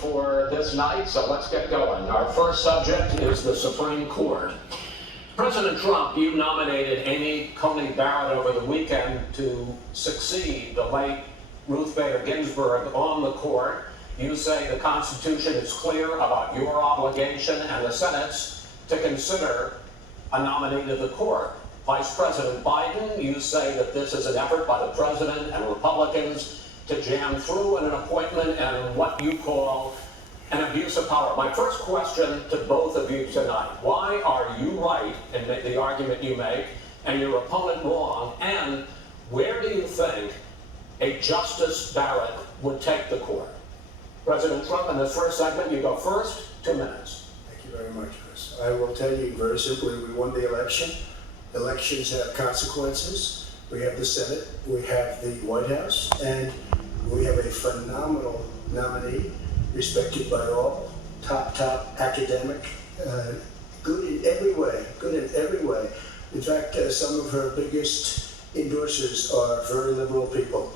for this night, so let's get going. Our first subject is the Supreme Court. President Trump, you nominated Amy Coney Barrett over the weekend to succeed the late Ruth Bader Ginsburg on the court. You say the Constitution is clear about your obligation and the Senate's to consider a nominee to the court. Vice President Biden, you say that this is an effort by the president and Republicans to jam through an appointment and what you call an abuse of power. My first question to both of you tonight: why are you right in the argument you make and your opponent wrong? And where do you think a Justice Barrett would take the court? President Trump, in this first segment, you go first, 2 minutes. Thank you very much, Chris. I will tell you very simply, we won the election. Elections have consequences. We have the Senate, we have the White House, and we have a phenomenal nominee, respected by all, top academic, good in every way, In fact, some of her biggest endorsers are very liberal people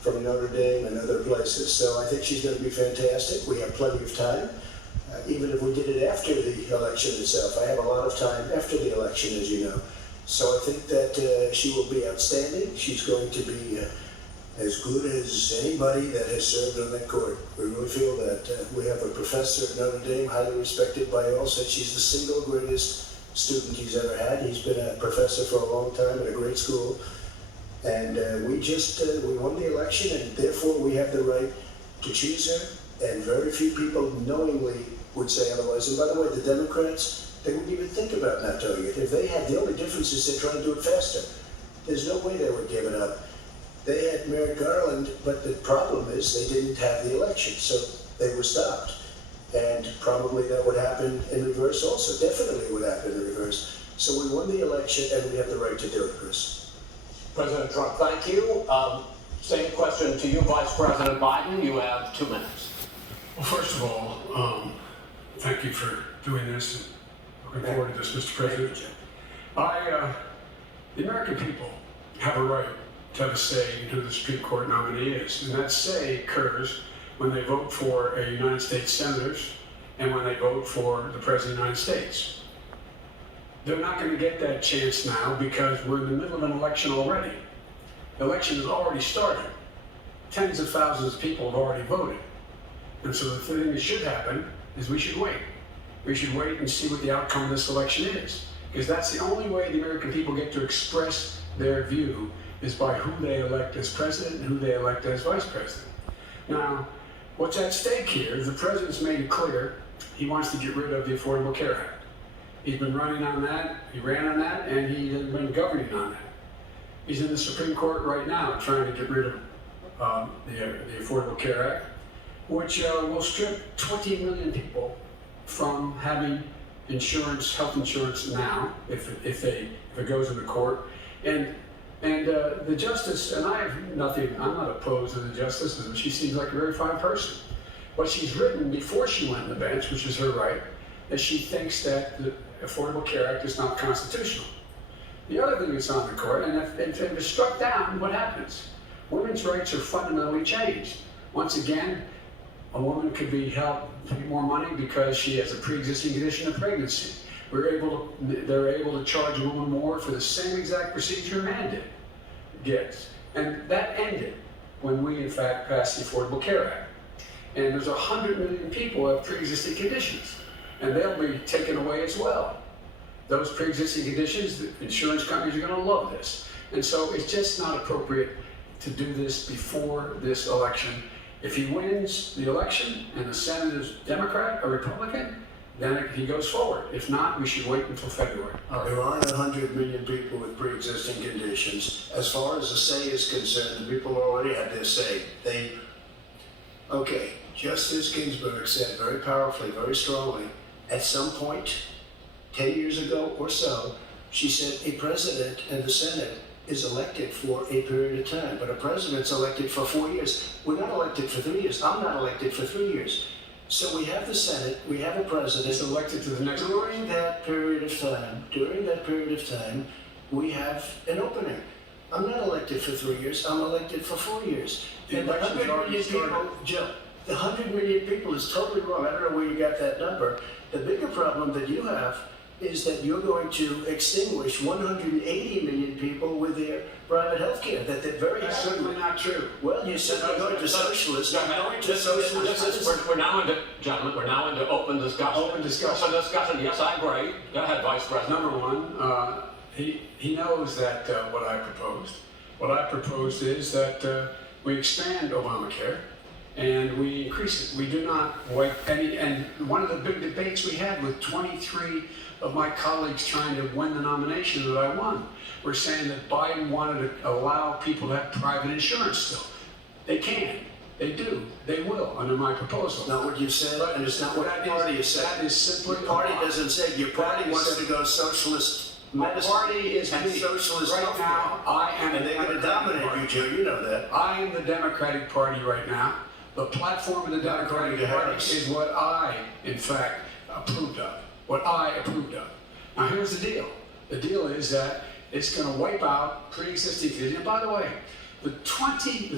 from Notre Dame and other places. So I think she's going to be fantastic. We have plenty of time, even if we did it after the election itself. I have a lot of time after the election, as you know. So I think that she will be outstanding. She's going to be as good as anybody that has served on that court. We really feel that. We have a professor at Notre Dame, highly respected by all, said she's the single greatest student he's ever had. He's been a professor for a long time at a great school. And we won the election, and therefore we have the right to choose her, and very few people knowingly would say otherwise. And by the way, the Democrats, they wouldn't even think about not doing it. If they had, the only difference is they're trying to do it faster. There's no way they would give it up. They had Merrick Garland, but the problem is they didn't have the election, so they were stopped. And probably that would happen in reverse also, definitely would happen in reverse. So we won the election, and we have the right to do it, Chris. President Trump, thank you. Same question to you, Vice President Biden. You have 2 minutes. Well, first of all, thank you for doing this. Looking forward to this, Mr. President. The American people have a right to have a say in who the Supreme Court nominee is, and that say occurs when they vote for a United States senators and when they vote for the President of the United States. They're not going to get that chance now because we're in the middle of an election already. The election has already started. Tens of thousands of people have already voted. And so the thing that should happen is we should wait. We should wait and see what the outcome of this election is. Because that's the only way the American people get to express their view, is by who they elect as president and who they elect as vice president. Now, what's at stake here is the president's made it clear he wants to get rid of the Affordable Care Act. He's been running on that, he ran on that, and he has been governing on that. He's in the Supreme Court right now trying to get rid of the Affordable Care Act, which will strip 20 million people from having insurance, health insurance now, if it goes into court. And the justice, and I'm not opposed to the justice, and she seems like a very fine person. But she's written before she went on the bench, which is her right, that she thinks that the Affordable Care Act is not constitutional. The other thing that's on the court, and if it's struck down, what happens? Women's rights are fundamentally changed. Once again, a woman could be held to pay more money because she has a pre-existing condition of pregnancy. They're able to charge a woman more for the same exact procedure a man did. Yes. And that ended when we, in fact, passed the Affordable Care Act. And there's 100 million people who have pre-existing conditions, and they'll be taken away as well. Those pre-existing conditions, the insurance companies are going to love this. And so it's just not appropriate to do this before this election. If he wins the election and the Senate is Democrat or Republican, then he goes forward. If not, we should wait until February. There aren't 100 million people with pre-existing conditions. As far as the say is concerned, the people already had their say. Okay, Justice Ginsburg said very powerfully, very strongly, at some point, 10 years ago or so, she said a president and the Senate is elected for a period of time, but a president's elected for 4 years. We're not elected for 3 years. I'm not elected for 3 years. So we have the Senate, we have a president. It's elected to the next During that period of time, we have an opening. I'm not elected for 3 years, I'm elected for 4 years. The And election's 100 already million people, started. Joe, The 100 million people is totally wrong. I don't know where you got that number. The bigger problem that you have is that you're going to extinguish 180 million people with their private health care, that they're very That's happy simply with. not true. Well, you said you're going to socialists. You're going to socialists. We're now into, gentlemen, we're now into open discussion. Open discussion. Open discussion, yes, I agree. Go ahead, Vice President. Number one, he knows that what I proposed. What I proposed is that we expand Obamacare and we increase it. We do not wipe any, and one of the big debates we had with 23 of my colleagues trying to win the nomination that I won, were saying that Biden wanted to allow people to have private insurance still. They can, they do, they will under my proposal. Not what you said, and it's not what the party has said. That is simply Your party doesn't say. Your party wants to go socialist My medicine party is and me. socialist Right healthcare. now, I am And the they're going to Democratic dominate Party. you, Joe. You know that. I am the Democratic Party right now. The platform of the Democratic According to Party Harris. is what I, in fact, approved of. What I approved of. Now here's the deal. The deal is that it's going to wipe out pre-existing conditions. And by the way, the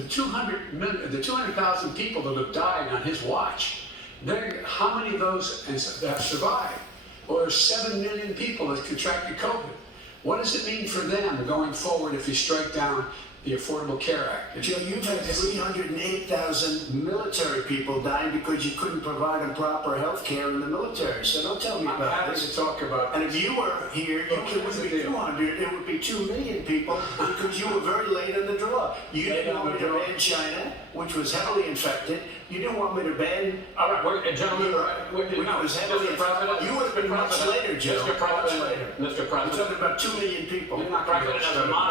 200,000 people that have died on his watch, how many of those have survived? Well, there's 7 million people that contracted COVID. What does it mean for them going forward if you strike down the Affordable Care Act? Joe, you've had 308,000 military people dying because you couldn't provide them proper health care in the military. So don't tell me I'm about happy this. to talk about. And if you were here, Look, it here's the wouldn't be deal. 200, it would be 2 million people because you were very late in the draw. You Late didn't on want me the to draw. ban China, which was heavily infected. You didn't want me to ban, All right, gentlemen, which was heavily Mr. President. infected. You would have been much later, Joe. Mr. Much President, later. Mr. We're President. talking about 2 million people. You're not gonna President, get as a started. moderator.